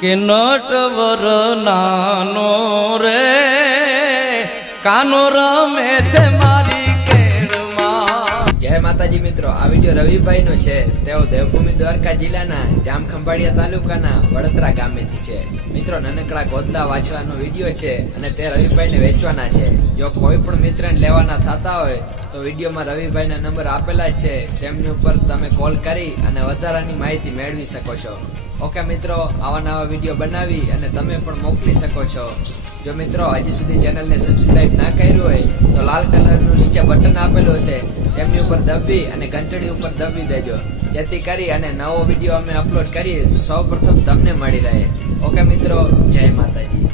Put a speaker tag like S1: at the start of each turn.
S1: કે નટવર નાનો રે કાનો રમે છે
S2: જય માતાજી મિત્રો, આ વીડિયો રવિભાઈ નો છે. તેઓ દેવભૂમિ દ્વારકા જિલ્લાના જામખંભાળિયા તાલુકાના વડોદરા ગામેથી છે. મિત્રો, નાનકડા ગોદલા વાંચવાનો વીડિયો છે અને તે રવિભાઈને વેચવાના છે. જો કોઈ પણ મિત્રને લેવાના થતા હોય, તો વિડીયોમાં રવિભાઈના નંબર આપેલા છે. તેમની ઉપર તમે કોલ કરી અને વધારાની માહિતી મેળવી શકો છો. ઓકે મિત્રો, આવા નવા વીડિયો બનાવી અને તમે પણ મોકલી શકો છો. જો મિત્રો, હજી સુધી ચેનલને સબસ્ક્રાઇબ ના કર્યું હોય, તો લાલ કલરનું નીચે બટન આપેલું છે તેમની ઉપર દબી અને ઘંટડી ઉપર દબી દેજો. જેથી કરી અને નવો વીડિયો અમે અપલોડ કરીએ સૌ પ્રથમ તમને મળી રહે. ઓકે મિત્રો, જય માતાજી.